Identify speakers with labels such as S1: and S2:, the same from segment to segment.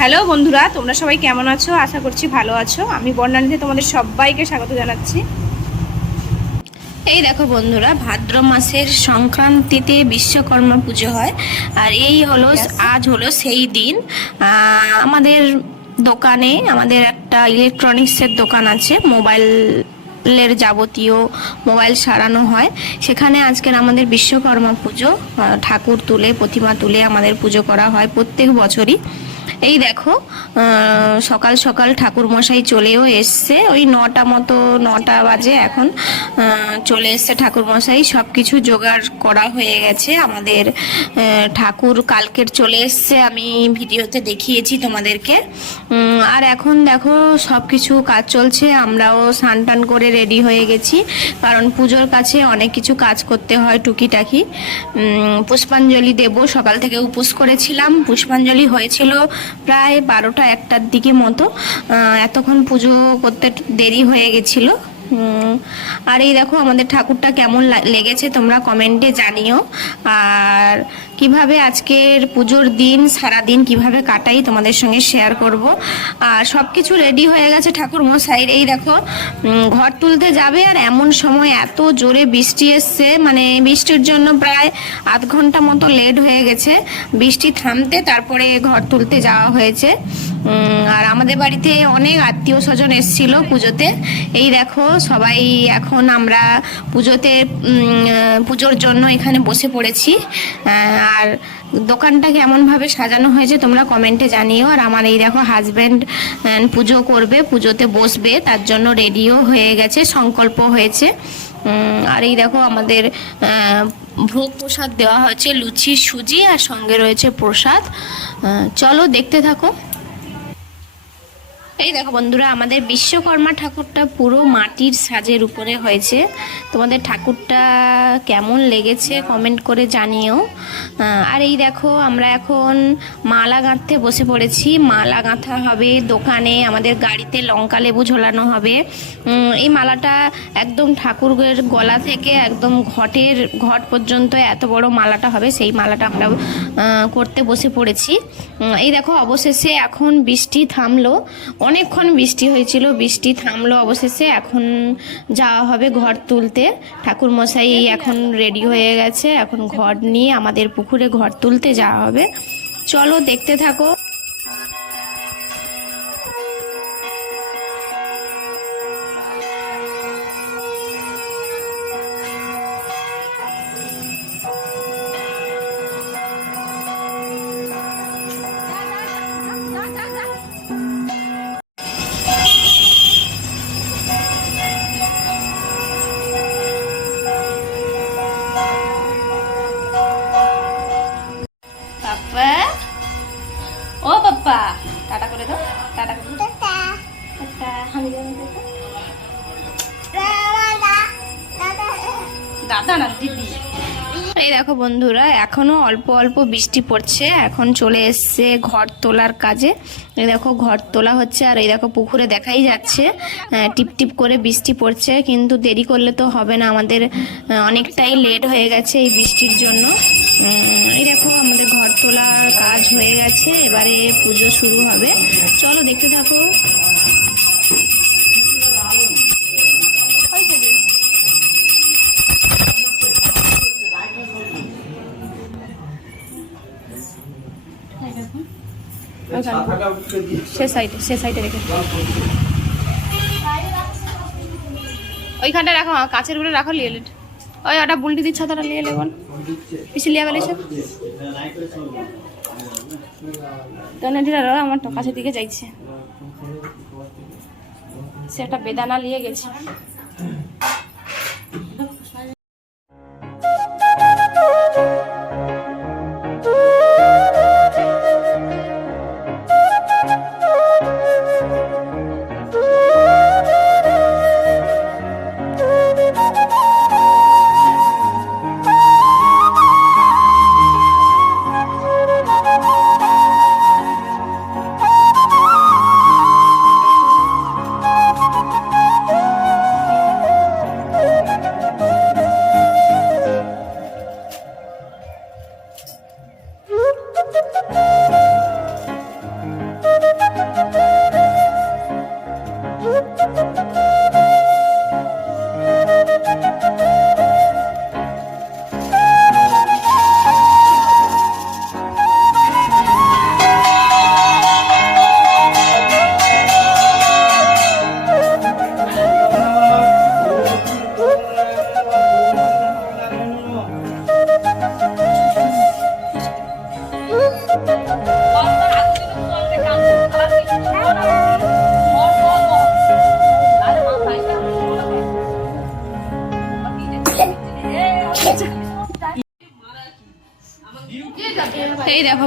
S1: Hello বন্ধুরা তোমরা সবাই কেমন আছো? আশা করছি ভালো আছো। আমি বর্ণানীতে তোমাদের সবাইকে স্বাগত জানাচ্ছি। এই দেখো বন্ধুরা ভাদ্র মাসের সংক্রান্তিতে বিশ্বকর্মা পুজো হয়। আর এই হলো আজ হলো সেই দিন। আমাদের দোকানে আমাদের একটা ইলেকট্রনিক্সের দোকান আছে মোবাইল এর যাবতীয় মোবাইল সারানো হয়। সেখানে আজকের আমাদের বিশ্বকর্মা পুজো ঠাকুর তুলে প্রতিমা তুলে আমাদের পুজো করা হয় প্রত্যেক বছরই। এই দেখো সকাল সকাল ঠাকুর মশাই চলেও এসছে। ওই নটা মতো, নটা বাজে এখন চলে এসছে ঠাকুর মশাই সব কিছু জোগাড় করা হয়ে গেছে। আমাদের ঠাকুর কালকের চলে এসছে। আমি ভিডিওতে দেখিয়েছি তোমাদেরকে। আর এখন দেখো সব কিছু কাজ চলছে। আমরাও স্নান টান করে রেডি হয়ে গেছি। কারণ পুজোর কাছে অনেক কিছু কাজ করতে হয় টুকিটাকি। পুষ্পাঞ্জলি দেব। সকাল থেকে উপোস করেছিলাম। পুষ্পাঞ্জলি হয়েছিল প্রায় বারোটা একটার দিকে মতো এতক্ষণ পুজো করতে দেরি হয়ে গেছিল। আর এই দেখো আমাদের ঠাকুরটা কেমন লেগেছে, তোমরা কমেন্টে জানিও। আর কীভাবে আজকের পুজোর দিন সারা দিন কীভাবে কাটাই তোমাদের সঙ্গে শেয়ার করব। আর সব কিছু রেডি হয়ে গেছে ঠাকুর মশাইয়ের এই দেখো ঘর তুলতে যাবে আর এমন সময় এত জোরে বৃষ্টি এসছে মানে বৃষ্টির জন্য প্রায় আধ ঘণ্টা মতো লেট হয়ে গেছে। বৃষ্টি থামতে তারপরে ঘর তুলতে যাওয়া হয়েছে। আর আমাদের বাড়িতে অনেক আত্মীয় স্বজন এসেছিল পুজোতে। এই দেখো, সবাই এখন আমরা পুজোতে পুজোর জন্য এখানে বসে পড়েছি। আর দোকানটা কেমনভাবে সাজানো হয়েছে তোমরা কমেন্টে জানিও। আর আমার এই দেখো হাজব্যান্ড পুজো করবে, পুজোতে বসবে, তার জন্য রেডিও হয়ে গেছে, সংকল্প হয়েছে। আর এই দেখো আমাদের ভোগ প্রসাদ দেওয়া হয়েছে লুচি সুজি, আর সঙ্গে রয়েছে প্রসাদ। চলো দেখতে থাকো। এই দেখো বন্ধুরা, আমাদের বিশ্বকর্মা ঠাকুরটা পুরো মাটির সাজের উপরে হয়েছে। তোমাদের ঠাকুরটা কেমন লেগেছে কমেন্ট করে জানিও। আর এই দেখো, আমরা এখন মালা গাঁথতে বসে পড়েছি। মালা গাঁথা হবে দোকানে, আমাদের গাড়িতে লঙ্কা লেবু ঝোলানো হবে। এই মালাটা একদম ঠাকুরের গলা থেকে একদম ঘটের ঘট পর্যন্ত এত বড় মালাটা হবে, সেই মালাটা আমরা করতে বসে পড়েছি। এই দেখো, অবশেষে এখন বৃষ্টি থামলো। অনেকক্ষণ বৃষ্টি হয়েছিল, বৃষ্টি থামলো অবশেষে, এখন যাওয়া হবে ঘর তুলতে। ঠাকুর মশাই এখন রেডি হয়ে গেছে, এখন ঘর নিয়ে আমাদের পুকুরে ঘর তুলতে যাওয়া হবে। চলো দেখতে থাকো। টাটা করে দাও টাটা করে টাটা। দাদা না দিদি? এই দেখো বন্ধুরা এখনও অল্প অল্প বৃষ্টি পড়ছে এখন চলে এসছে ঘর তোলার কাজে। এই দেখো ঘর তোলা হচ্ছে আর এই দেখো পুকুরে দেখাই যাচ্ছে টিপ টিপ করে বৃষ্টি পড়ছে কিন্তু দেরি করলে তো হবে না আমাদের অনেকটাই লেট হয়ে গেছে এই বৃষ্টির জন্য। এই দেখো আমাদের ঘর তোলার কাজ হয়ে গেছে, এবারে পুজো শুরু হবে। চলো দেখতে থাকো। সে সে রেখে ওইখানটা রাখো, কাছের উপরে রাখো লিয়ে ওই ওটা বুলটি দিচ্ছ তারা লিয়ে লেবন পিছিয়ে গেলেছে তনেডিরারও আমার কাছে দিকে যাইছে সে একটা বেদানা নিয়ে গেছে Thank you.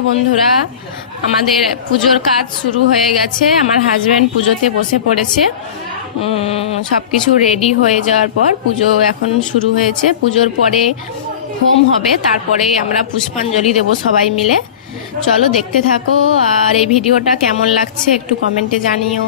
S1: বন্ধুরা, আমাদের পুজোর কাজ শুরু হয়ে গেছে। আমার হাজব্যান্ড পুজোতে বসে পড়েছে। সব কিছু রেডি হয়ে যাওয়ার পর পুজো এখন শুরু হয়েছে। পুজোর পরে হোম হবে, তারপরে আমরা পুষ্পাঞ্জলি দেব সবাই মিলে। চলো দেখতে থাকো, আর এই ভিডিওটা কেমন লাগছে একটু কমেন্টে জানিও।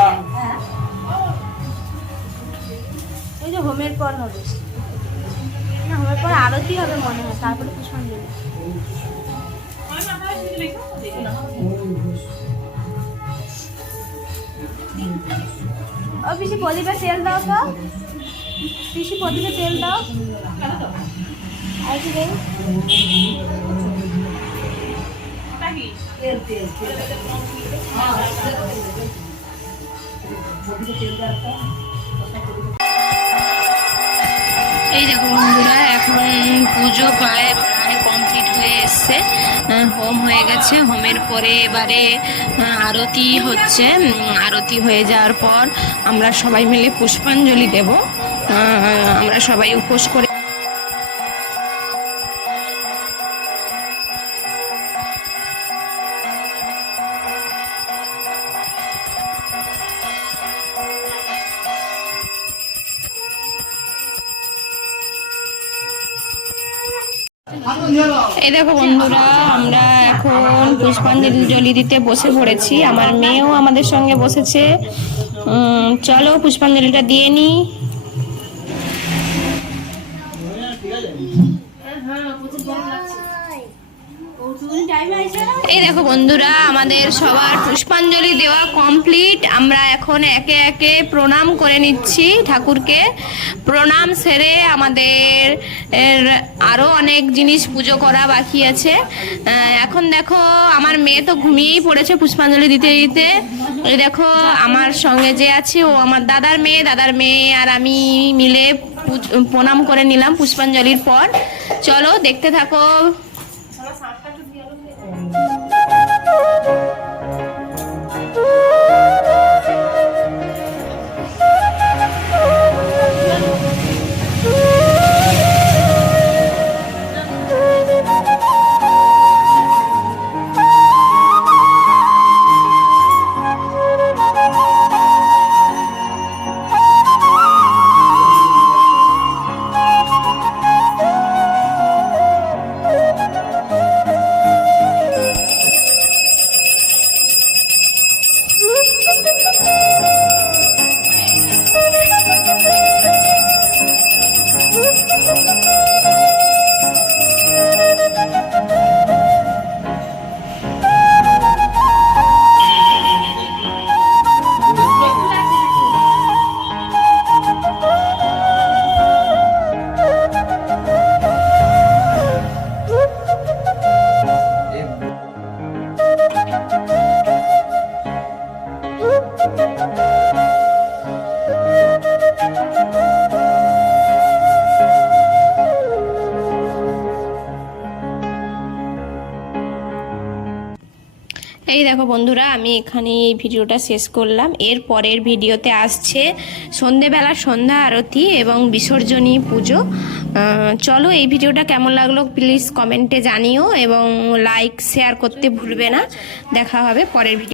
S2: হোমের পর হবে। না হোমের পর আরতি হবে মনে হয়, তারপরে পুষ্পাঞ্জলি। ও, পিসি প্রদীপে তেল দাও তো। পিসি প্রদীপে তেল দাও। আর কি দেই
S1: এই দেখো বন্ধুরা, এখন পুজো প্রায় প্রায় কমপ্লিট হয়ে এসছে। হোম হয়ে গেছে। হোমের পরে এবারে আরতি হচ্ছে। আরতি হয়ে যাওয়ার পর আমরা সবাই মিলে পুষ্পাঞ্জলি দেব। আমরা সবাই উপোস করে এই দেখো বন্ধুরা, আমরা এখন পুষ্পাঞ্জলি দিতে বসে পড়েছি। আমার মেয়েও আমাদের সঙ্গে বসেছে। চলো পুষ্পাঞ্জলিটা দিয়ে নিই এই দেখো বন্ধুরা, আমাদের সবার পুষ্পাঞ্জলি দেওয়া কমপ্লিট আমরা এখন একে একে প্রণাম করে নিচ্ছি ঠাকুরকে। প্রণাম সেরে আমাদের আরও অনেক জিনিস পুজো করা বাকি আছে। এখন দেখো, আমার মেয়ে তো ঘুমিয়েই পড়েছে পুষ্পাঞ্জলি দিতে দিতে। দেখো, আমার সঙ্গে যে আছে, ও আমার দাদার মেয়ে দাদার মেয়ে আর আমি মিলে প্রণাম করে নিলাম পুষ্পাঞ্জলির পর। চলো, দেখতে থাকো। এই দেখো বন্ধুরা, আমি এখানে এই ভিডিওটা শেষ করলাম। এর পরের ভিডিওতে আসছে সন্ধেবেলা সন্ধ্যা আরতি এবং বিসর্জনী পুজো। চলো এই ভিডিওটা কেমন লাগল প্লিজ কমেন্টে জানিও এবং লাইক শেয়ার করতে ভুলবে না। দেখা হবে পরের ভিডিও